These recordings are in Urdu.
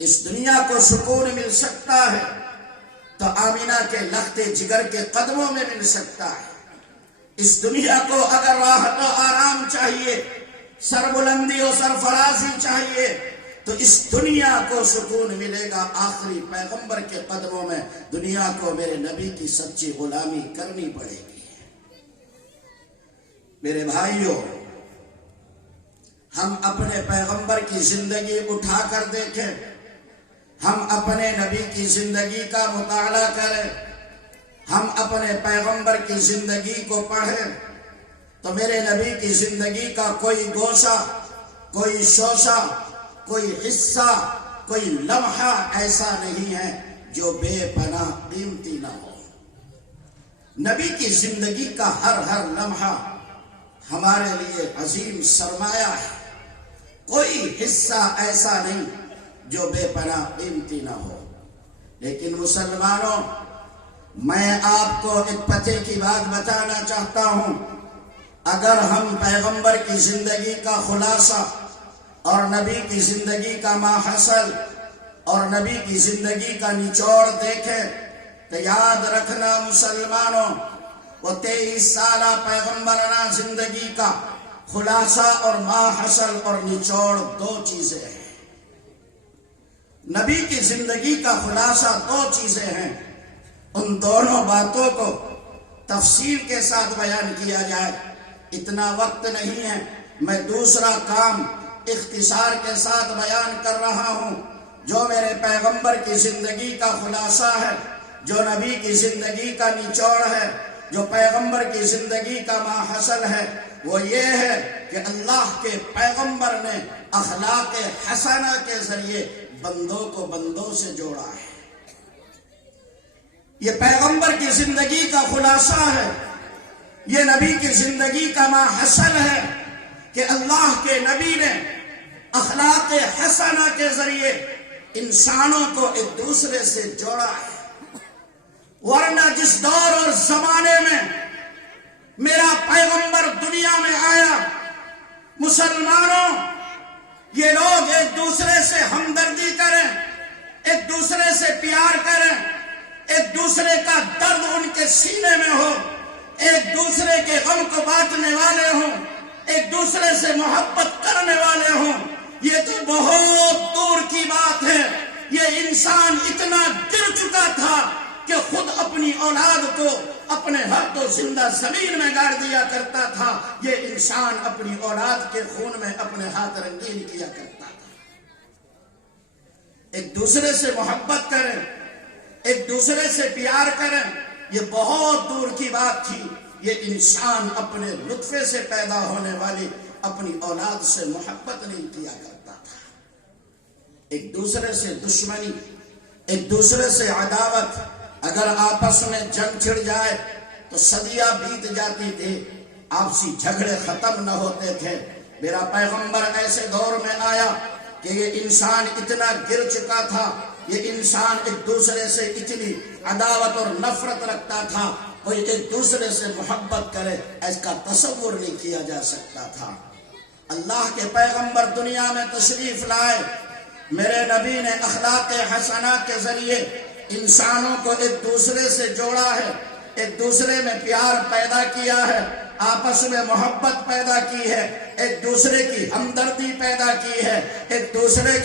اس دنیا کو سکون مل سکتا ہے تو آمینہ کے لخت جگر کے قدموں میں مل سکتا ہے۔ اس دنیا کو اگر راحت و آرام چاہیے، سربلندی و سرفرازی چاہیے، تو اس دنیا کو سکون ملے گا آخری پیغمبر کے قدموں میں۔ دنیا کو میرے نبی کی سچی غلامی کرنی پڑے گی۔ میرے بھائیوں، ہم اپنے پیغمبر کی زندگی اٹھا کر دیکھیں، ہم اپنے نبی کی زندگی کا مطالعہ کریں، ہم اپنے پیغمبر کی زندگی کو پڑھیں، تو میرے نبی کی زندگی کا کوئی گوشہ، کوئی شوشہ، کوئی حصہ، کوئی لمحہ ایسا نہیں ہے جو بے پناہ قیمتی نہ ہو۔ نبی کی زندگی کا ہر لمحہ ہمارے لیے عظیم سرمایہ ہے۔ کوئی حصہ ایسا نہیں جو بے پناہ قیمتی نہ ہو۔ لیکن مسلمانوں، میں آپ کو ایک پتے کی بات بتانا چاہتا ہوں۔ اگر ہم پیغمبر کی زندگی کا خلاصہ اور نبی کی زندگی کا ماحصل اور نبی کی زندگی کا نچوڑ دیکھیں تو یاد رکھنا مسلمانوں، وہ 23 سالہ پیغمبرانہ زندگی کا خلاصہ اور ماحصل اور نچوڑ دو چیزیں ہیں۔ نبی کی زندگی کا خلاصہ دو چیزیں ہیں۔ ان دونوں باتوں کو تفصیل کے ساتھ بیان کیا جائے، اتنا وقت نہیں ہے۔ میں دوسرا کام اختصار کے ساتھ بیان کر رہا ہوں، جو میرے پیغمبر کی زندگی کا خلاصہ ہے، جو نبی کی زندگی کا نچوڑ ہے، جو پیغمبر کی زندگی کا ماحصل ہے، وہ یہ ہے کہ اللہ کے پیغمبر نے اخلاق حسنہ کے ذریعے بندوں کو بندوں سے جوڑا ہے۔ یہ پیغمبر کی زندگی کا خلاصہ ہے، یہ نبی کی زندگی کا ماحصل ہے کہ اللہ کے نبی نے اخلاق حسنہ کے ذریعے انسانوں کو ایک دوسرے سے جوڑا ہے۔ ورنہ جس دور اور زمانے میں میرا پیغمبر دنیا میں آیا، مسلمانوں، یہ لوگ ایک دوسرے سے ہمدردی کریں، ایک دوسرے سے پیار کریں، ایک دوسرے کا درد ان کے سینے میں ہو، ایک دوسرے کے غم کو بانٹنے والے ہوں، ایک دوسرے سے محبت کرنے والے ہوں، یہ تو بہت دور کی بات ہے۔ یہ انسان اتنا گر چکا تھا کہ خود اپنی اولاد کو اپنے ہاتھوں زندہ زمین میں گاڑ دیا کرتا تھا۔ یہ انسان اپنی اولاد کے خون میں اپنے ہاتھ رنگین کیا کرتا تھا۔ ایک دوسرے سے محبت کریں، ایک دوسرے سے پیار کریں، یہ بہت دور کی بات تھی۔ یہ انسان اپنے نطفے سے پیدا ہونے والی اپنی اولاد سے محبت نہیں کیا کرتا تھا۔ ایک دوسرے سے دشمنی، ایک دوسرے سے عداوت، اگر آپس میں جنگ چھڑ جائے تو صدیاں بیت جاتی تھی، آپسی جھگڑے ختم نہ ہوتے تھے۔ میرا پیغمبر ایسے دور میں آیا کہ یہ انسان اتنا گر چکا تھا، یہ انسان ایک دوسرے سے اتنی عداوت اور نفرت رکھتا تھا، کوئی ایک دوسرے سے محبت کرے اس کا تصور نہیں کیا جا سکتا تھا۔ اللہ کے پیغمبر دنیا میں تشریف لائے، میرے نبی نے اخلاق حسنہ کے ذریعے انسانوں کو ایک دوسرے سے جوڑا ہے، ایک دوسرے میں پیار پیدا کیا ہے، آپس میں محبت پیدا کی ہے، ایک دوسرے کی ہمدردی پیدا کی ہے، ایک دوسرے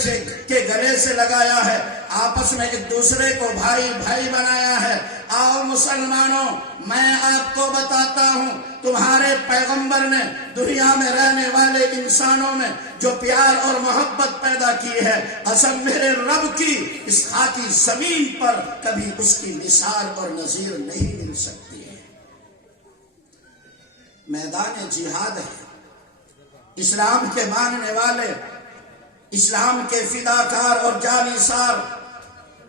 کے گلے سے لگایا ہے، آپس میں ایک دوسرے کو بھائی بھائی بنایا ہے۔ آؤ مسلمانوں، میں آپ کو بتاتا ہوں، تمہارے پیغمبر نے دنیا میں رہنے والے انسانوں میں جو پیار اور محبت پیدا کی ہے، قسم میرے رب کی، اس خاکی زمین پر کبھی اس کی مثال اور نظیر نہیں مل سکتی ہے۔ میدان جہاد ہے، اسلام کے ماننے والے، اسلام کے فداکار اور جانثار،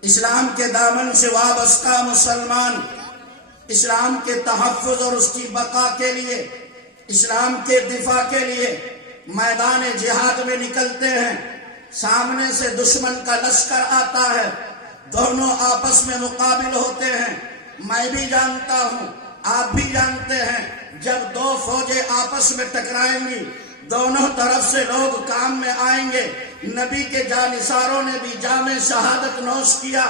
اسلام کے دامن سے وابستہ مسلمان، اسلام کے تحفظ اور اس کی بقا کے لیے، اسلام کے دفاع کے لیے میدان جہاد میں نکلتے ہیں۔ سامنے سے دشمن کا لشکر آتا ہے، دونوں آپس میں مقابل ہوتے ہیں۔ میں بھی جانتا ہوں، آپ بھی جانتے ہیں، جب دو فوجیں آپس میں ٹکرائیں گی، دونوں طرف سے لوگ کام میں آئیں گے، نبی کے جانثاروں نے بھی جام شہادت نوش کیا،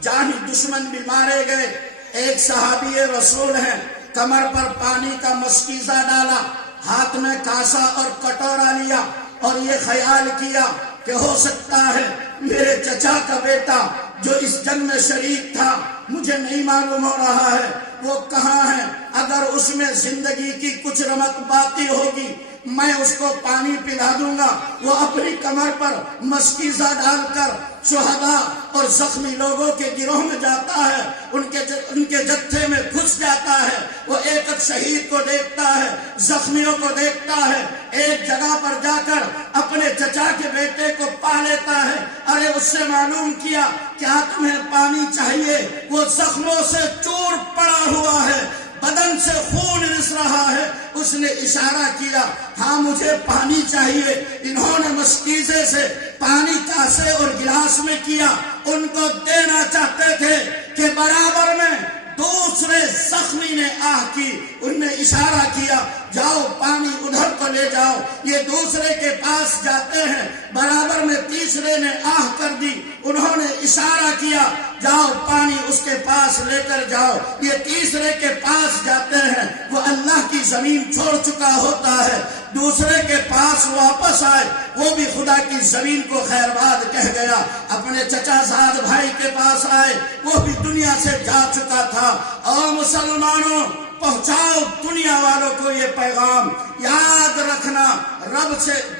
جانی دشمن بھی مارے گئے۔ ایک صحابی رسول ہیں، کمر پر پانی کا مشکیزہ ڈالا، ہاتھ میں کاسا اور کٹورا لیا اور یہ خیال کیا کہ ہو سکتا ہے میرے چچا کا بیٹا جو اس جنگ میں شریک تھا، مجھے نہیں معلوم ہو رہا ہے وہ کہاں ہے، اگر اس میں زندگی کی کچھ رمق باقی ہوگی میں اس کو پانی پلا دوں گا۔ وہ اپنی کمر پر مشکیزہ ڈال کر شہداء اور زخمی لوگوں کے گروہ میں جاتا ہے، ان کے جتھے میں گھس جاتا ہے، وہ ایک ایک شہید کو دیکھتا ہے، زخمیوں کو دیکھتا ہے، ایک جگہ پر جا کر اپنے چچا کے بیٹے کو پا لیتا ہے۔ ارے اس سے معلوم کیا کیا تمہیں پانی چاہیے؟ وہ زخموں سے چور پڑا ہوا ہے، بدن سے خون رس رہا ہے۔ اس نے اشارہ کیا ہاں مجھے پانی چاہیے۔ انہوں نے مشکیزے سے پانی کاسے اور گلاس میں کیا، ان کو دینا چاہتے تھے کہ برابر میں دوسرے زخمی نے آہ کی، ان نے اشارہ کیا جاؤ پانی ادھر کو لے جاؤ۔ یہ دوسرے کے پاس جاتے ہیں، برابر میں تیسرے نے آہ کر دی، انہوں نے اشارہ کیا جاؤ پانی اس کے پاس لے کر جاؤ۔ یہ تیسرے کے پاس جاتے ہیں، وہ اللہ کی زمین چھوڑ چکا ہوتا ہے، دوسرے کے پاس واپس آئے، وہ بھی خدا کی زمین کو خیرباد کہہ گیا۔ اپنے چچا زاد بھائی کے پاس آئے، وہ بھی دنیا سے جا چکا تھا۔ اور مسلمانوں پہنچاؤ دنیا والوں کو یہ پیغام، یاد رکھنا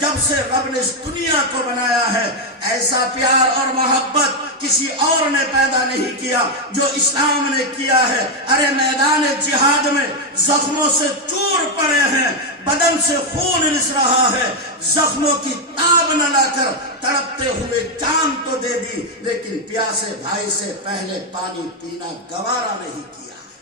جب سے رب نے اس دنیا کو بنایا ہے ایسا پیار اور محبت کسی اور نے پیدا نہیں کیا جو اسلام نے کیا ہے۔ ارے میدان جہاد میں زخموں سے چور پڑے ہیں، بدن سے خون رس رہا ہے، زخموں کی تاب نہ لا کر تڑپتے ہوئے جان تو دے دی، لیکن پیاسے بھائی سے پہلے پانی پینا گوارا نہیں کیا۔